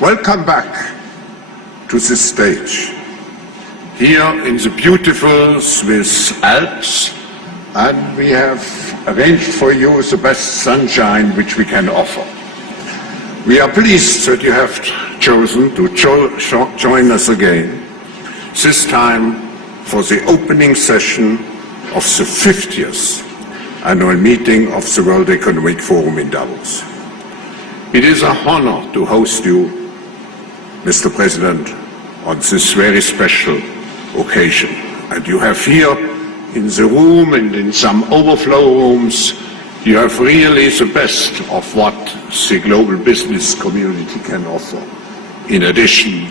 Welcome back to the stage, here in the beautiful Swiss Alps, and we have arranged for you the best sunshine which we can offer. We are pleased that you have chosen to join us again, this time for the opening session of the 50th annual meeting of the World Economic Forum in Davos. It is an honor to host you, Mr. President, on this very special occasion. And you have here in the room and in some overflow rooms, you have really the best of what the global business community can offer, in addition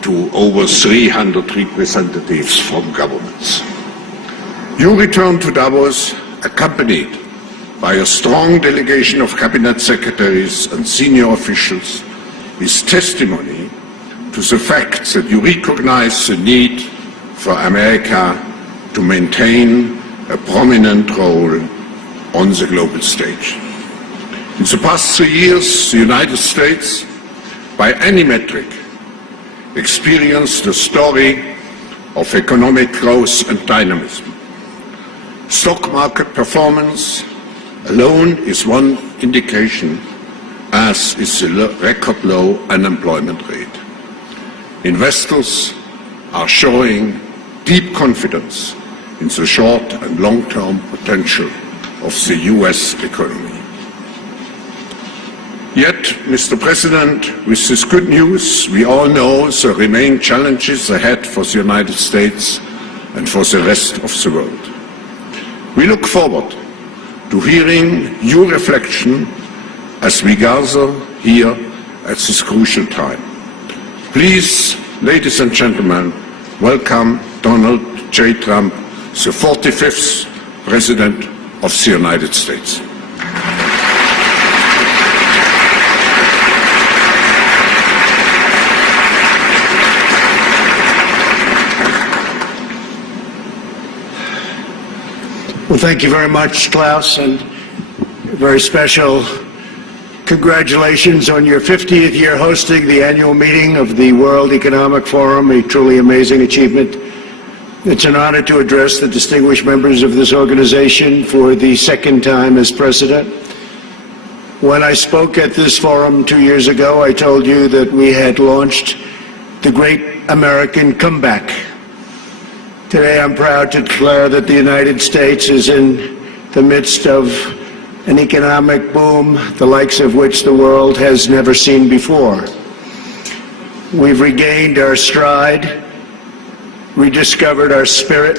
to over 300 representatives from governments. You return to Davos accompanied by a strong delegation of cabinet secretaries and senior officials is testimony to the fact that you recognize the need for America to maintain a prominent role on the global stage. In the past 3 years, the United States, by any metric, experienced a story of economic growth and dynamism. Stock market performance alone is one indication, as is the record low unemployment rate. Investors are showing deep confidence in the short and long-term potential of the US economy. Yet, Mr. President, with this good news, we all know there remain challenges ahead for the United States and for the rest of the world. We look forward to hearing your reflection as we gather here at this crucial time. Please, ladies and gentlemen, welcome Donald J. Trump, the 45th President of the United States. Well, thank you very much, Klaus, and very special congratulations on your 50th year hosting the annual meeting of the World Economic Forum, a truly amazing achievement. It's an honor to address the distinguished members of this organization for the second time as president. When I spoke at this forum 2 years ago, I told you that we had launched the Great American Comeback. Today, I'm proud to declare that the United States is in the midst of an economic boom, the likes of which the world has never seen before. We've regained our stride, rediscovered our spirit,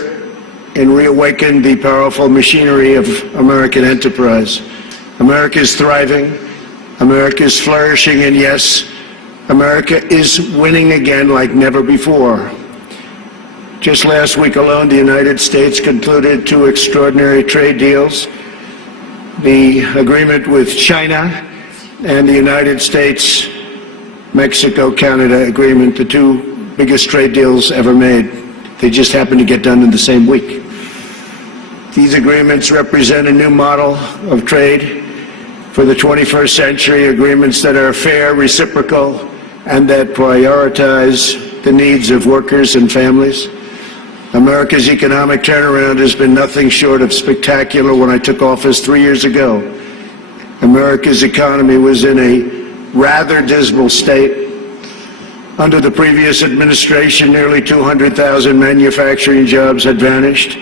and reawakened the powerful machinery of American enterprise. America is thriving, America is flourishing, and yes, America is winning again like never before. Just last week alone, the United States concluded 2 extraordinary trade deals, the agreement with China and the United States-Mexico-Canada agreement, the 2 biggest trade deals ever made. They just happened to get done in the same week. These agreements represent a new model of trade for the 21st century, agreements that are fair, reciprocal, and that prioritize the needs of workers and families. America's economic turnaround has been nothing short of spectacular. When I took office 3 years ago, America's economy was in a rather dismal state. Under the previous administration, nearly 200,000 manufacturing jobs had vanished.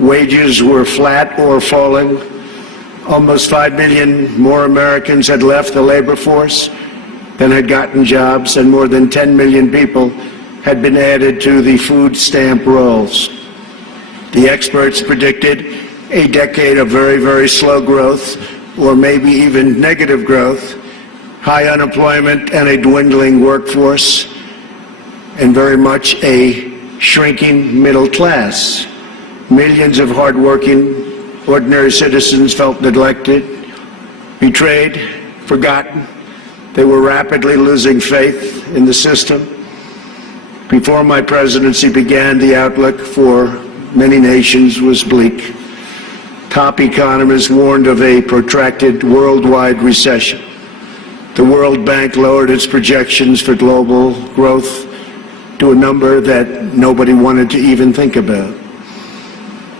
Wages were flat or falling. Almost 5 million more Americans had left the labor force than had gotten jobs, and more than 10 million people had been added to the food stamp rolls. The experts predicted a decade of very, very slow growth, or maybe even negative growth, high unemployment and a dwindling workforce, and very much a shrinking middle class. Millions of hardworking, ordinary citizens felt neglected, betrayed, forgotten. They were rapidly losing faith in the system. Before my presidency began, the outlook for many nations was bleak. Top economists warned of a protracted worldwide recession. The World Bank lowered its projections for global growth to a number that nobody wanted to even think about.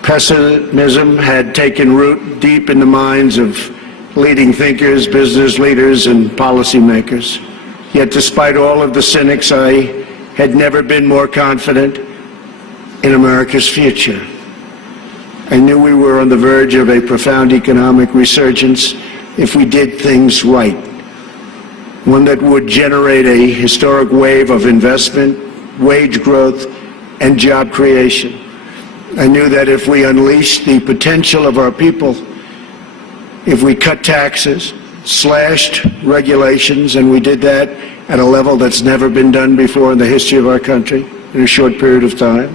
Pessimism had taken root deep in the minds of leading thinkers, business leaders, and policymakers. Yet despite all of the cynics, I had never been more confident in America's future. I knew we were on the verge of a profound economic resurgence if we did things right, one that would generate a historic wave of investment, wage growth, and job creation. I knew that if we unleashed the potential of our people, if we cut taxes, slashed regulations, and we did that at a level that's never been done before in the history of our country in a short period of time,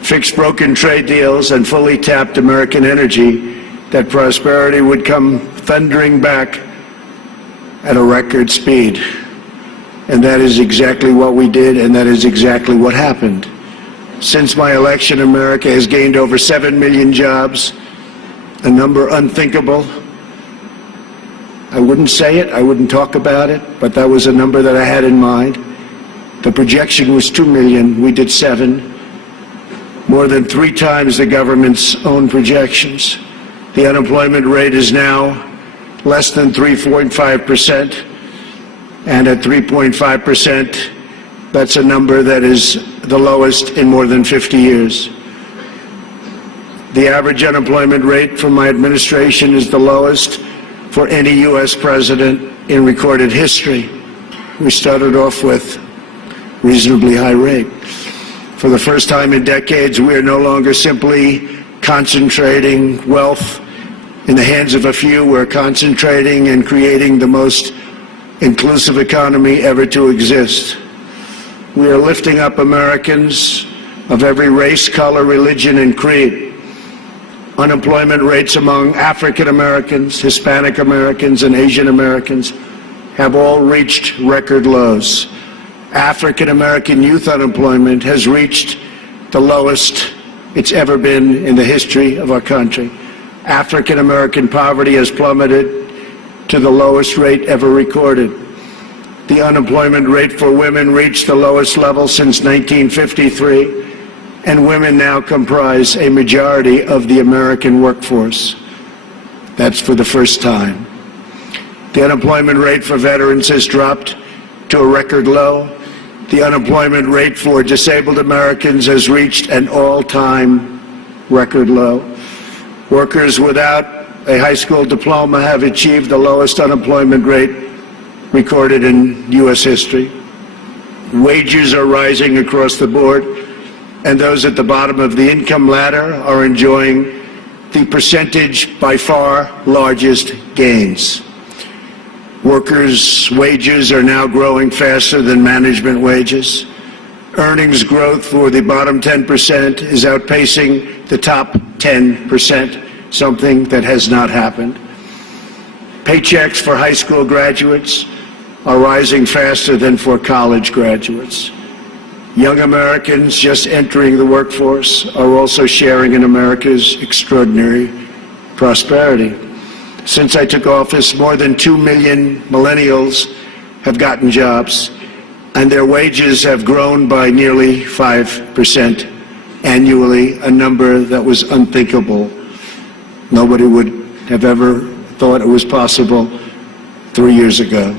fixed broken trade deals, and fully tapped American energy, that prosperity would come thundering back at a record speed. And that is exactly what we did, and that is exactly what happened. Since my election, America has gained over 7 million jobs, a number unthinkable. I wouldn't say it, I wouldn't talk about it, but that was a number that I had in mind. The projection was 2 million, we did 7, more than 3 times the government's own projections. The unemployment rate is now less than 3.5%, and at 3.5%, that's a number that is the lowest in more than 50 years. The average unemployment rate from my administration is the lowest for any U.S. president in recorded history. We started off with a reasonably high rate. For the first time in decades, we are no longer simply concentrating wealth in the hands of a few. We're concentrating and creating the most inclusive economy ever to exist. We are lifting up Americans of every race, color, religion, and creed. Unemployment rates among African Americans, Hispanic Americans, and Asian Americans have all reached record lows. African American youth unemployment has reached the lowest it's ever been in the history of our country. African American poverty has plummeted to the lowest rate ever recorded. The unemployment rate for women reached the lowest level since 1953, and women now comprise a majority of the American workforce. That's for the first time. The unemployment rate for veterans has dropped to a record low. The unemployment rate for disabled Americans has reached an all-time record low. Workers without a high school diploma have achieved the lowest unemployment rate recorded in U.S. history. Wages are rising across the board, and those at the bottom of the income ladder are enjoying the percentage by far largest gains. Workers' wages are now growing faster than management wages. Earnings growth for the bottom 10% is outpacing the top 10%, something that has not happened. Paychecks for high school graduates are rising faster than for college graduates. Young Americans just entering the workforce are also sharing in America's extraordinary prosperity. Since I took office, more than 2 million millennials have gotten jobs, and their wages have grown by nearly 5% annually, a number that was unthinkable. Nobody would have ever thought it was possible 3 years ago.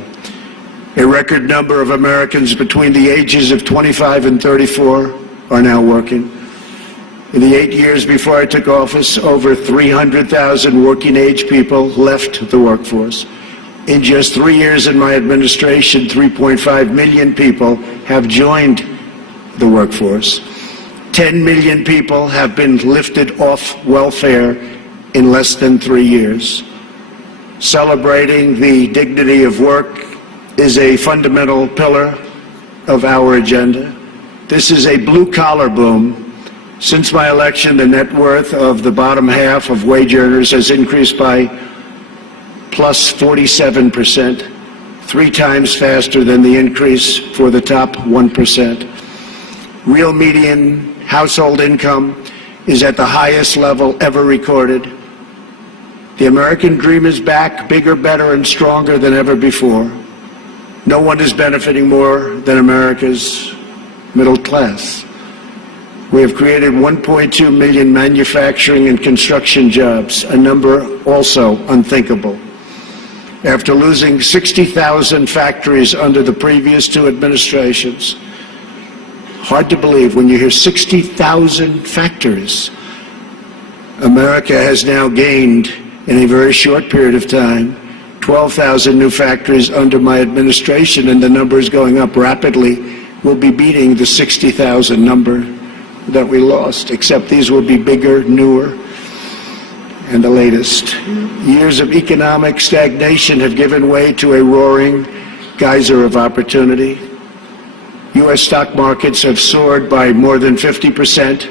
A record number of Americans between the ages of 25 and 34 are now working. In the 8 years before I took office, over 300,000 working-age people left the workforce. In just 3 years in my administration, 3.5 million people have joined the workforce. 10 million people have been lifted off welfare in less than 3 years. Celebrating the dignity of work is a fundamental pillar of our agenda. This is a blue-collar boom. Since my election, the net worth of the bottom half of wage earners has increased by plus 47%, 3 times faster than the increase for the top 1%. Real median household income is at the highest level ever recorded. The American dream is back, bigger, better, and stronger than ever before. No one is benefiting more than America's middle class. We have created 1.2 million manufacturing and construction jobs, a number also unthinkable. After losing 60,000 factories under the previous two administrations, hard to believe when you hear 60,000 factories. America has now gained, in a very short period of time, 12,000 new factories under my administration, and the number is going up rapidly. We'll be beating the 60,000 number that we lost, except these will be bigger, newer, and the latest. Years of economic stagnation have given way to a roaring geyser of opportunity. U.S. stock markets have soared by more than 50%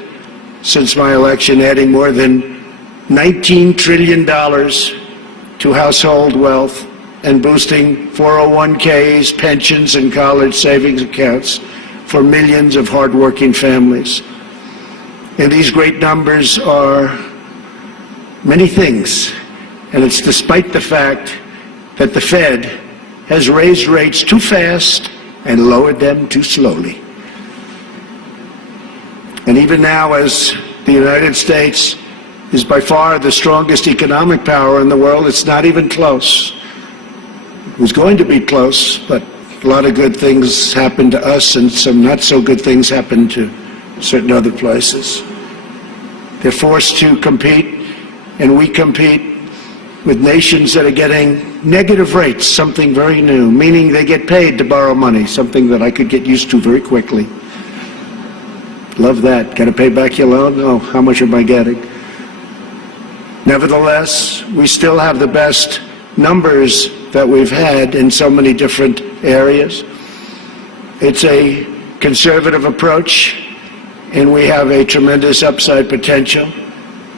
since my election, adding more than $19 trillion to household wealth and boosting 401ks, pensions, and college savings accounts for millions of hardworking families. And these great numbers are many things, and it's despite the fact that the Fed has raised rates too fast and lowered them too slowly. And even now, as the United States is by far the strongest economic power in the world, it's not even close. It was going to be close, but a lot of good things happened to us and some not so good things happened to certain other places. They're forced to compete, and we compete with nations that are getting negative rates, something very new, meaning they get paid to borrow money, something that I could get used to very quickly. Love that. Got to pay back your loan? Oh, how much am I getting? Nevertheless, we still have the best numbers that we've had in so many different areas. It's a conservative approach, and we have a tremendous upside potential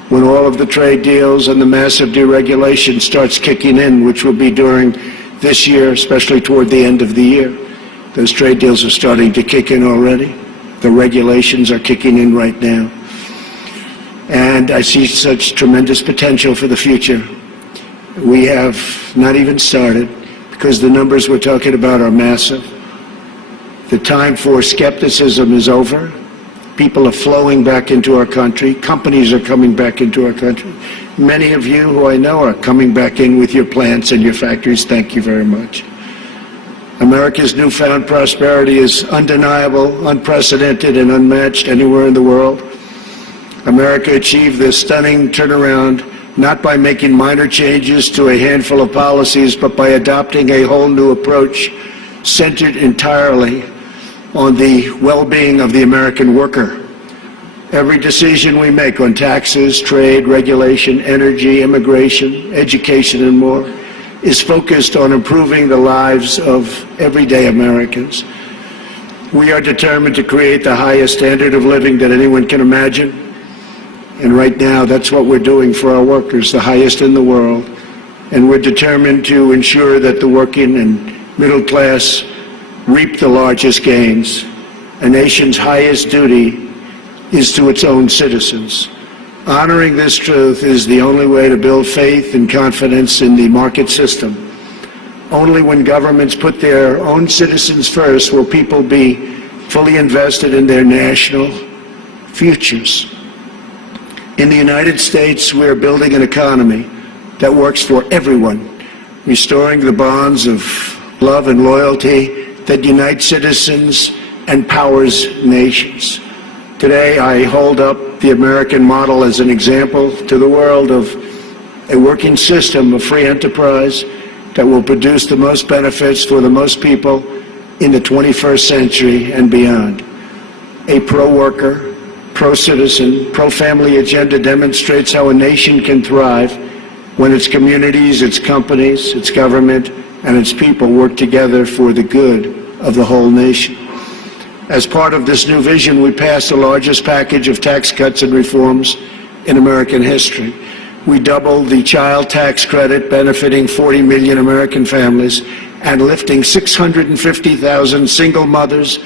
when all of the trade deals and the massive deregulation starts kicking in, which will be during this year, especially toward the end of the year. Those trade deals are starting to kick in already. The regulations are kicking in right now. And I see such tremendous potential for the future. We have not even started, because the numbers we're talking about are massive. The time for skepticism is over. People are flowing back into our country. Companies are coming back into our country. Many of you who I know are coming back in with your plants and your factories. Thank you very much. America's newfound prosperity is undeniable, unprecedented, and unmatched anywhere in the world. America achieved this stunning turnaround not by making minor changes to a handful of policies, but by adopting a whole new approach centered entirely on the well-being of the American worker. Every decision we make on taxes, trade, regulation, energy, immigration, education, and more is focused on improving the lives of everyday Americans. We are determined to create the highest standard of living that anyone can imagine. And right now, that's what we're doing for our workers, the highest in the world. And we're determined to ensure that the working and middle class reap the largest gains. A nation's highest duty is to its own citizens. Honoring this truth is the only way to build faith and confidence in the market system. Only when governments put their own citizens first will people be fully invested in their national futures. In the United States, we are building an economy that works for everyone, restoring the bonds of love and loyalty that unite citizens and powers nations. Today, I hold up the American model as an example to the world of a working system of free enterprise that will produce the most benefits for the most people in the 21st century and beyond. A pro-worker, pro-citizen, pro-family agenda demonstrates how a nation can thrive when its communities, its companies, its government, and its people work together for the good of the whole nation. As part of this new vision, we passed the largest package of tax cuts and reforms in American history. We doubled the child tax credit, benefiting 40 million American families and lifting 650,000 single mothers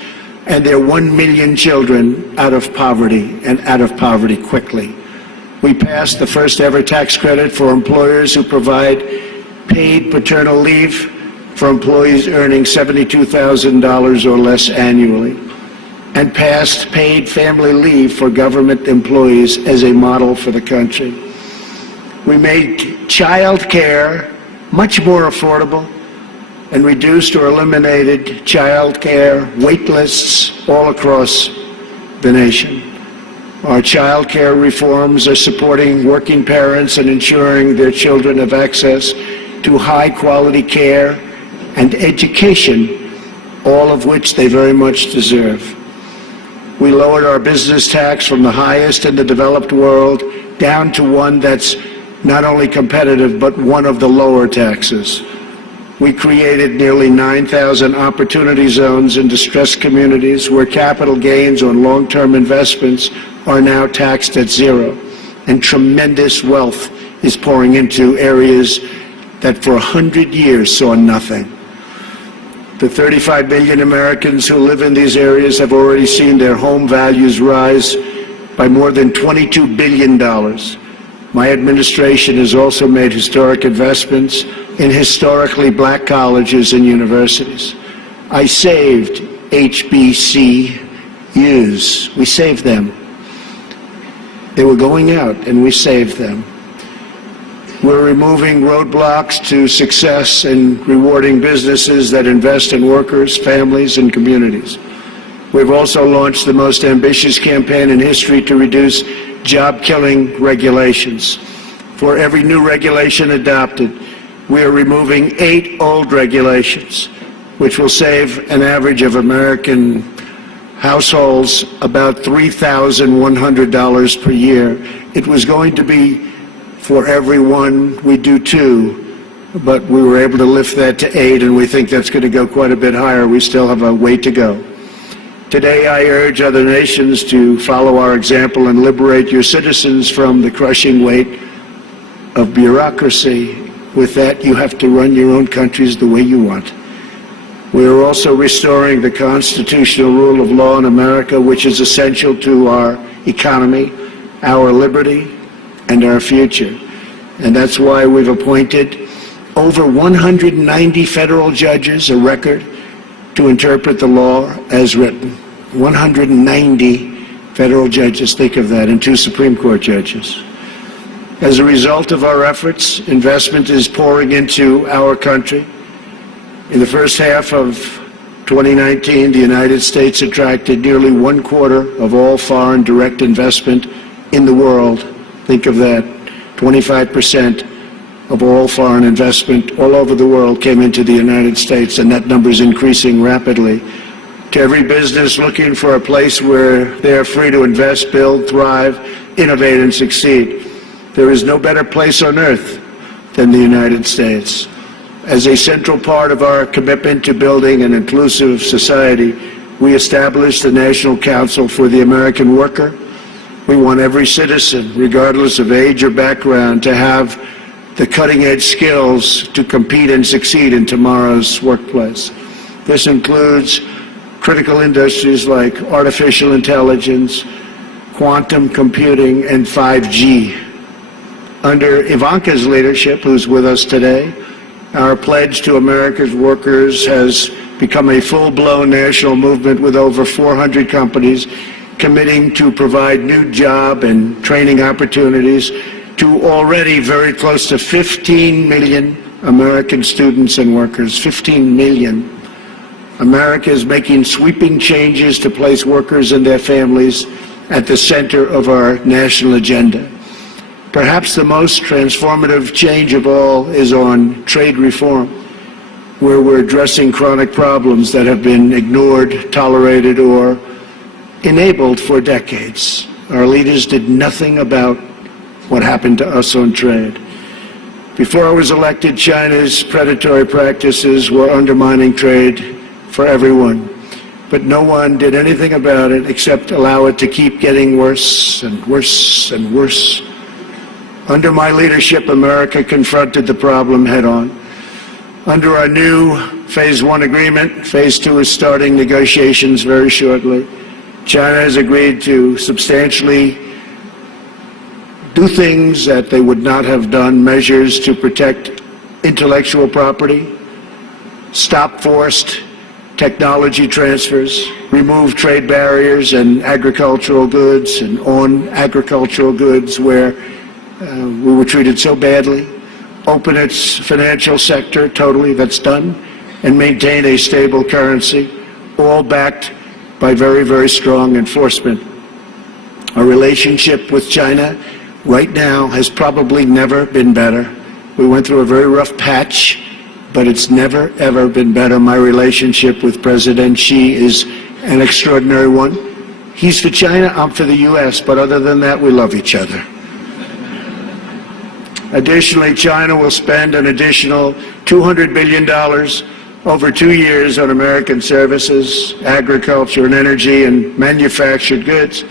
and their 1 million children out of poverty, and out of poverty quickly. We passed the first ever tax credit for employers who provide paid paternal leave for employees earning $72,000 or less annually, and passed paid family leave for government employees as a model for the country. We made child care much more affordable and reduced or eliminated child care wait lists all across the nation. Our child care reforms are supporting working parents and ensuring their children have access to high-quality care and education, all of which they very much deserve. We lowered our business tax from the highest in the developed world down to one that's not only competitive, but one of the lower taxes. We created nearly 9,000 opportunity zones in distressed communities where capital gains on long-term investments are now taxed at zero, and tremendous wealth is pouring into areas that for 100 years saw nothing. The 35 million Americans who live in these areas have already seen their home values rise by more than $22 billion. My administration has also made historic investments in historically black colleges and universities. I saved HBCUs. We saved them. They were going out, and we saved them. We're removing roadblocks to success and rewarding businesses that invest in workers, families, and communities. We've also launched the most ambitious campaign in history to reduce job-killing regulations. For every new regulation adopted, we are removing 8 old regulations, which will save an average of American households about $3,100 per year. It was going to be for everyone, we do 2, but we were able to lift that to 8, and we think that's going to go quite a bit higher. We still have a way to go. Today, I urge other nations to follow our example and liberate your citizens from the crushing weight of bureaucracy. With that, you have to run your own countries the way you want. We are also restoring the constitutional rule of law in America, which is essential to our economy, our liberty, and our future. And that's why we've appointed over 190 federal judges, a record, to interpret the law as written. 190 federal judges, think of that, and 2 Supreme Court judges. As a result of our efforts, investment is pouring into our country. In the first half of 2019, the United States attracted nearly 1/4 of all foreign direct investment in the world. Think of that. 25% of all foreign investment all over the world came into the United States, and that number is increasing rapidly. To every business looking for a place where they are free to invest, build, thrive, innovate, and succeed, there is no better place on earth than the United States. As a central part of our commitment to building an inclusive society, we established the National Council for the American Worker. We want every citizen, regardless of age or background, to have the cutting-edge skills to compete and succeed in tomorrow's workplace. This includes critical industries like artificial intelligence, quantum computing, and 5G. Under Ivanka's leadership, who's with us today, our pledge to America's workers has become a full-blown national movement with over 400 companies committing to provide new job and training opportunities to already very close to 15 million American students and workers. 15 million. America is making sweeping changes to place workers and their families at the center of our national agenda. Perhaps the most transformative change of all is on trade reform, where we're addressing chronic problems that have been ignored, tolerated, or enabled for decades. Our leaders did nothing about what happened to us on trade. Before I was elected, China's predatory practices were undermining trade for everyone, but no one did anything about it except allow it to keep getting worse and worse and worse. Under my leadership, America confronted the problem head-on. Under our new Phase 1 agreement, Phase 2 is starting negotiations very shortly. China has agreed to substantially do things that they would not have done, measures to protect intellectual property, stop forced technology transfers, remove trade barriers and agricultural goods and on agricultural goods where we were treated so badly, open its financial sector totally, that's done, and maintain a stable currency, all backed by very, very strong enforcement. Our relationship with China right now has probably never been better. We went through a very rough patch, but it's never, ever been better. My relationship with President Xi is an extraordinary one. He's for China, I'm for the U.S., but other than that, we love each other. Additionally, China will spend an additional $200 billion over 2 years on American services, agriculture and energy and manufactured goods.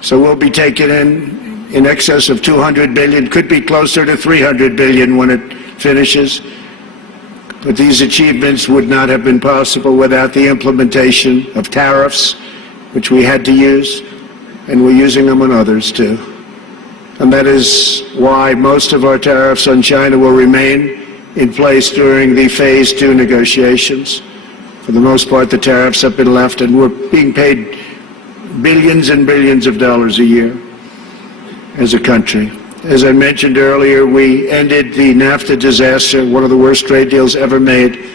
So we'll be taking in excess of $200 billion, could be closer to $300 billion when it finishes. But these achievements would not have been possible without the implementation of tariffs, which we had to use, and we're using them on others too. And that is why most of our tariffs on China will remain in place during the Phase 2 negotiations. For the most part, the tariffs have been left, and we're being paid billions and billions of dollars a year as a country. As I mentioned earlier, we ended the NAFTA disaster, one of the worst trade deals ever made,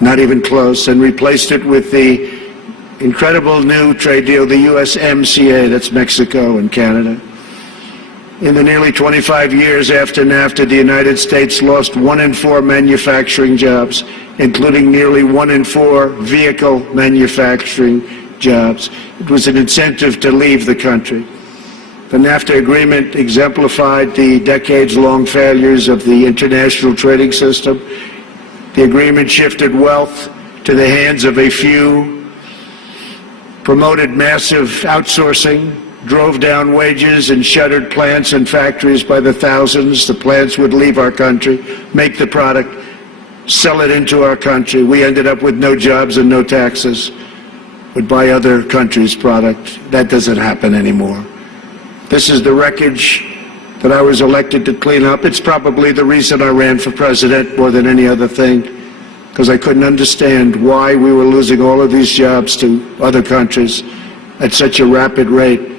not even close, and replaced it with the incredible new trade deal, the USMCA, that's Mexico and Canada. In the nearly 25 years after NAFTA, the United States lost 1 in 4 manufacturing jobs, including nearly 1 in 4 vehicle manufacturing jobs. It was an incentive to leave the country. The NAFTA agreement exemplified the decades-long failures of the international trading system. The agreement shifted wealth to the hands of a few, promoted massive outsourcing, drove down wages and shuttered plants and factories by the thousands. The plants would leave our country, make the product, sell it into our country. We ended up with no jobs and no taxes. Would buy other countries' product. That doesn't happen anymore. This is the wreckage that I was elected to clean up. It's probably the reason I ran for president more than any other thing, because I couldn't understand why we were losing all of these jobs to other countries at such a rapid rate.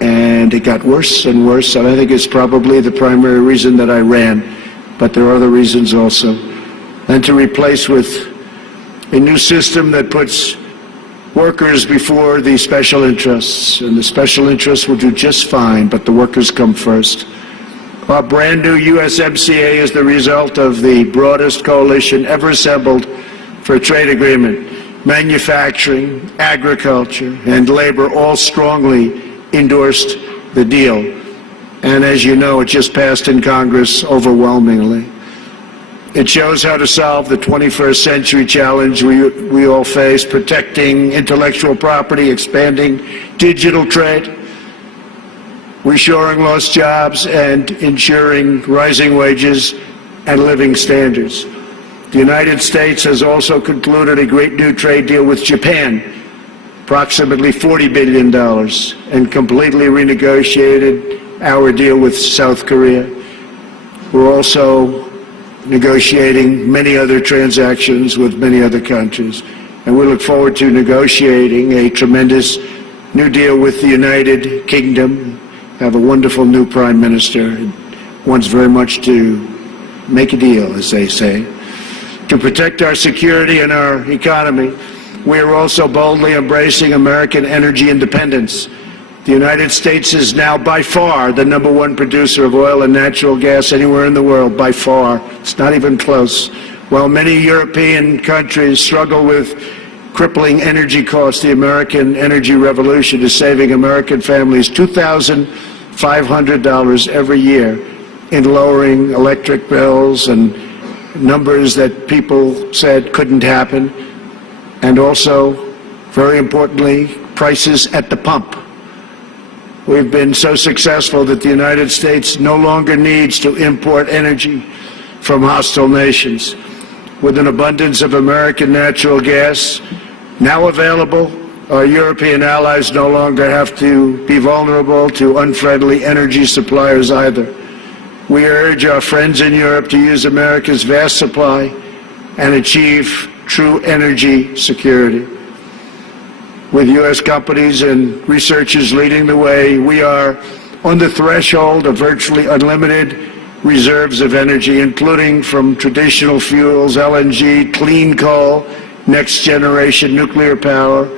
And it got worse and worse, and I think it's probably the primary reason that I ran, but there are other reasons also. And to replace with a new system that puts workers before the special interests, and the special interests will do just fine, but the workers come first. Our brand new USMCA is the result of the broadest coalition ever assembled for a trade agreement. Manufacturing, agriculture, and labor all strongly endorsed the deal. And as you know, it just passed in Congress overwhelmingly. It shows how to solve the 21st century challenge we all face, protecting intellectual property, expanding digital trade, reshoring lost jobs, and ensuring rising wages and living standards. The United States has also concluded a great new trade deal with Japan, approximately $40 billion, and completely renegotiated our deal with South Korea. We're also negotiating many other transactions with many other countries, and we look forward to negotiating a tremendous new deal with the United Kingdom. Have a wonderful new Prime Minister and wants very much to make a deal, as they say. To protect our security and our economy, we are also boldly embracing American energy independence. The United States is now by far the #1 producer of oil and natural gas anywhere in the world, by far. It's not even close. While many European countries struggle with crippling energy costs, the American energy revolution is saving American families $2,500 every year in lowering electric bills, and numbers that people said couldn't happen. And also, very importantly, prices at the pump. We've been so successful that the United States no longer needs to import energy from hostile nations. With an abundance of American natural gas now available Our European allies no longer have to be vulnerable to unfriendly energy suppliers either. We urge our friends in Europe to use America's vast supply and achieve true energy security. With U.S. companies and researchers leading the way, we are on the threshold of virtually unlimited reserves of energy, including from traditional fuels, LNG, clean coal, next-generation nuclear power,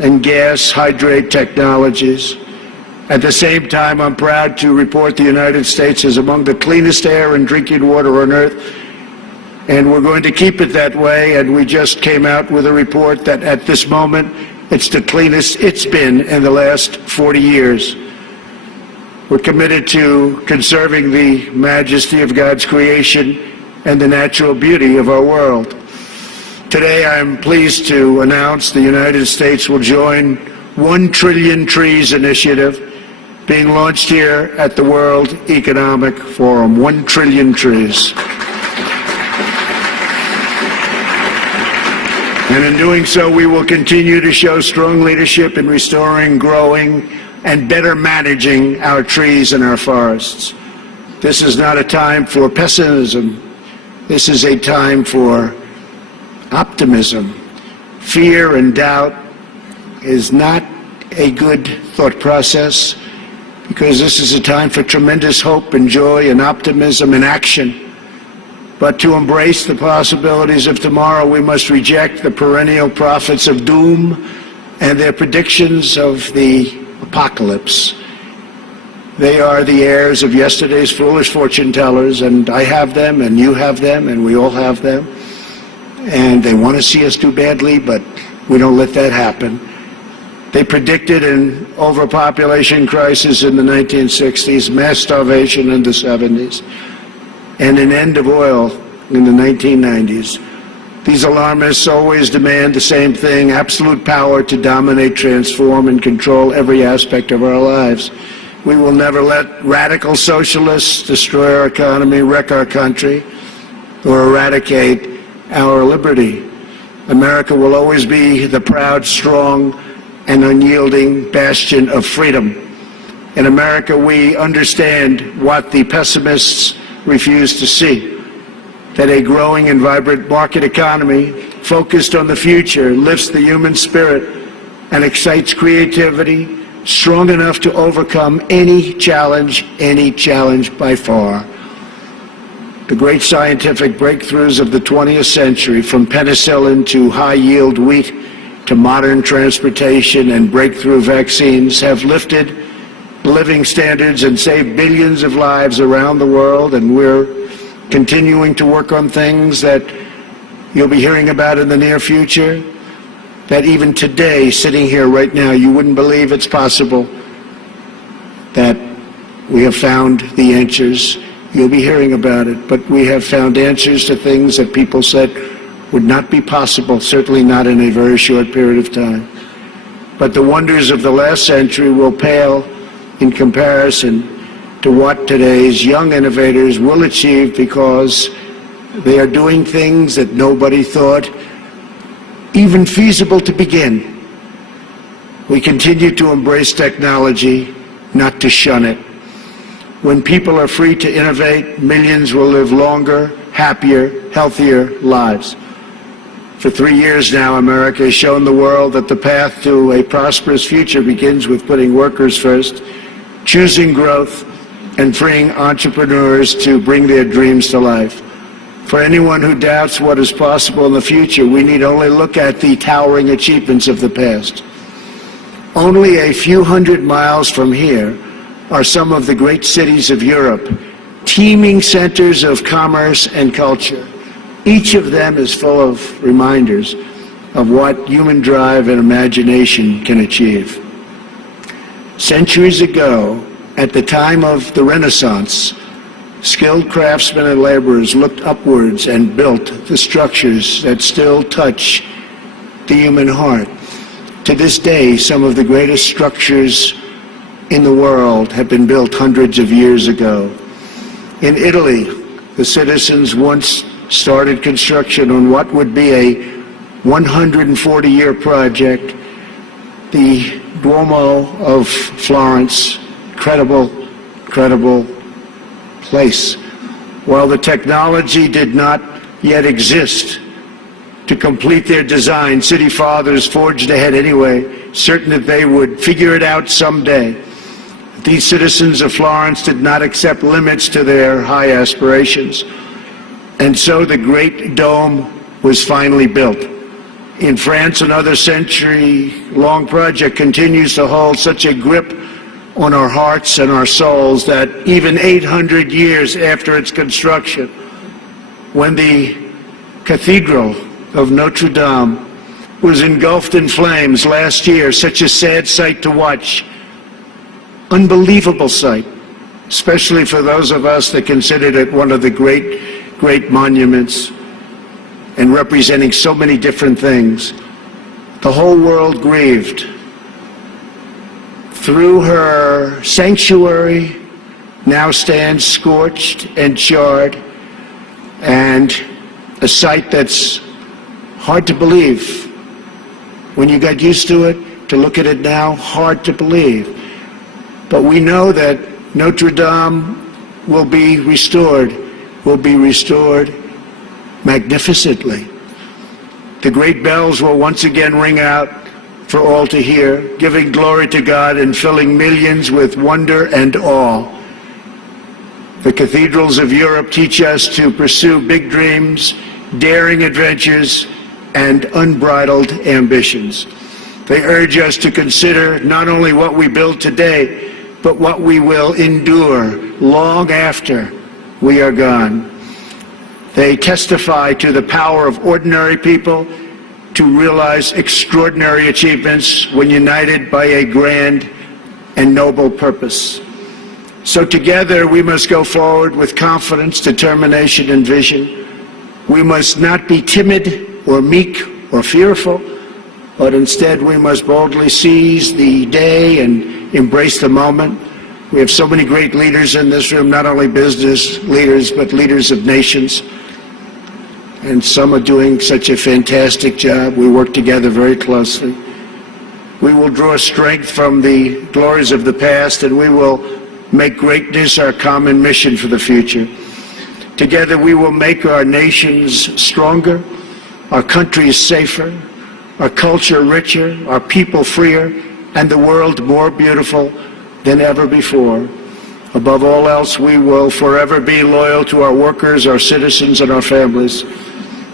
and gas hydrate technologies. At the same time, I'm proud to report the United States is among the cleanest air and drinking water on earth, and we're going to keep it that way, and we just came out with a report that at this moment, it's the cleanest it's been in the last 40 years. We're committed to conserving the majesty of God's creation and the natural beauty of our world. Today, I'm pleased to announce the United States will join 1 Trillion Trees initiative being launched here at the World Economic Forum. 1 trillion trees. And in doing so, we will continue to show strong leadership in restoring, growing, and better managing our trees and our forests. This is not a time for pessimism. This is a time for optimism. Fear and doubt is not a good thought process, because this is a time for tremendous hope and joy and optimism and action. But to embrace the possibilities of tomorrow, we must reject the perennial prophets of doom and their predictions of the apocalypse. They are the heirs of yesterday's foolish fortune tellers, and I have them, and you have them, and we all have them. And they want to see us do badly, but we don't let that happen. They predicted an overpopulation crisis in the 1960s, mass starvation in the 70s, and an end of oil in the 1990s. These alarmists always demand the same thing: absolute power to dominate, transform, and control every aspect of our lives. We will never let radical socialists destroy our economy, wreck our country, or eradicate our liberty. America will always be the proud, strong, and unyielding bastion of freedom. In America, we understand what the pessimists refuse to see: that a growing and vibrant market economy focused on the future lifts the human spirit and excites creativity strong enough to overcome any challenge by far. The great scientific breakthroughs of the 20th century, from penicillin to high-yield wheat to modern transportation and breakthrough vaccines, have lifted living standards and saved billions of lives around the world, and we're continuing to work on things that you'll be hearing about in the near future, that even today, sitting here right now, you wouldn't believe it's possible that we have found the answers. You'll be hearing about it, but we have found answers to things that people said would not be possible, certainly not in a very short period of time. But the wonders of the last century will pale in comparison to what today's young innovators will achieve, because they are doing things that nobody thought even feasible to begin. We continue to embrace technology, not to shun it. When people are free to innovate, millions will live longer, happier, healthier lives. For 3 years now, America has shown the world that the path to a prosperous future begins with putting workers first, choosing growth, and freeing entrepreneurs to bring their dreams to life. For anyone who doubts what is possible in the future, we need only look at the towering achievements of the past. Only a few hundred miles from here are some of the great cities of Europe, teeming centers of commerce and culture. Each of them is full of reminders of what human drive and imagination can achieve. Centuries ago, at the time of the Renaissance, skilled craftsmen and laborers looked upwards and built the structures that still touch the human heart. To this day, some of the greatest structures in the world have been built hundreds of years ago. In Italy, the citizens once started construction on what would be a 140-year project the Duomo of Florence, incredible place. While the technology did not yet exist to complete their design, city fathers forged ahead anyway, certain that they would figure it out someday. These citizens of Florence did not accept limits to their high aspirations. And so the great dome was finally built. In France, another century-long project continues to hold such a grip on our hearts and our souls that even 800 years after its construction, when the Cathedral of Notre Dame was engulfed in flames last year, such a sad sight to watch, unbelievable sight, especially for those of us that considered it one of the great monuments and representing so many different things. The whole world grieved. Through her sanctuary now stands scorched and charred, and a sight that's hard to believe. When you got used to it, to look at it now, hard to believe. But we know that Notre Dame will be restored magnificently. The great bells will once again ring out for all to hear, giving glory to God and filling millions with wonder and awe. The cathedrals of Europe teach us to pursue big dreams, daring adventures, and unbridled ambitions. They urge us to consider not only what we build today, but what we will endure long after we are gone. They testify to the power of ordinary people to realize extraordinary achievements when united by a grand and noble purpose. So together we must go forward with confidence, determination, and vision. We must not be timid or meek or fearful, but instead we must boldly seize the day and embrace the moment. We have so many great leaders in this room, not only business leaders, but leaders of nations. And some are doing such a fantastic job. We work together very closely. We will draw strength from the glories of the past, and we will make greatness our common mission for the future. Together we will make our nations stronger, our countries safer, our culture richer, our people freer, and the world more beautiful than ever before. Above all else, we will forever be loyal to our workers, our citizens, and our families,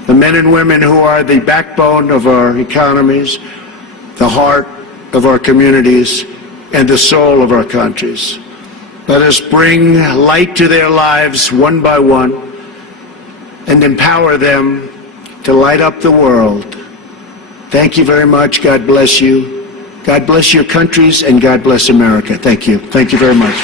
the men and women who are the backbone of our economies, the heart of our communities, and the soul of our countries. Let us bring light to their lives one by one and empower them to light up the world. Thank you very much. God bless you. God bless your countries, and God bless America. Thank you. Thank you very much.